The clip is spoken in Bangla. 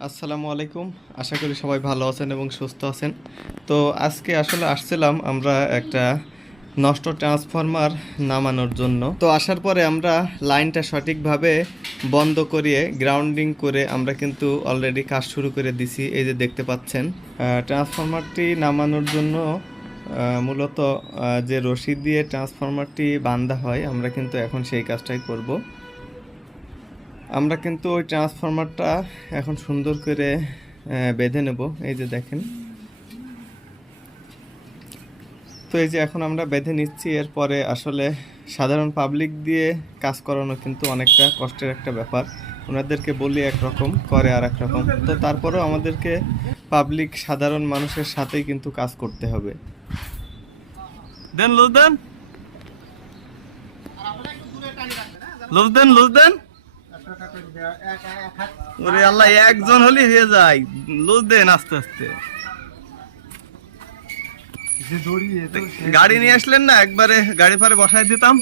আসসালামু আলাইকুম। আশা করি সবাই ভালো আছেন এবং সুস্থ আছেন। তো আজকে আসলে আসছিলাম আমরা একটা নষ্ট ট্রান্সফরমার নামানোর জন্য। তো আসার পরে আমরা লাইনটা সঠিকভাবে বন্ধ করিয়ে গ্রাউন্ডিং করে আমরা কিন্তু অলরেডি কাজ শুরু করে দিছি। এই যে দেখতে পাচ্ছেন ট্রান্সফরমারটি নামানোর জন্য মূলত যে রশি দিয়ে ট্রান্সফরমারটি বাঁধা হয় আমরা কিন্তু এখন সেই কাজটাই করব। আমরা কিন্তু ওই ট্রান্সফরমারটা এখন সুন্দর করে বেঁধে নেব। এই যে দেখেন, তো এই যে এখন আমরা বেঁধে নিচ্ছি। এরপরে আসলে সাধারণ পাবলিক দিয়ে কাজ করানো কিন্তু অনেকটা কষ্টের একটা ব্যাপার। ওনাদেরকে বলি একরকম, করে আর এক রকম। তো তারপরেও আমাদেরকে পাবলিক সাধারণ মানুষের সাথেই কিন্তু কাজ করতে হবে। দেন লুজ দেন, লুজ দেন, লুজ দেন। ওরে আল্লাহ, একজন হলে হয়ে যায়। লুজ দেন আস্তে আস্তে। গাড়ি নিয়ে আসলেন না, একবারে গাড়ি ফারে বসায় দিতাম।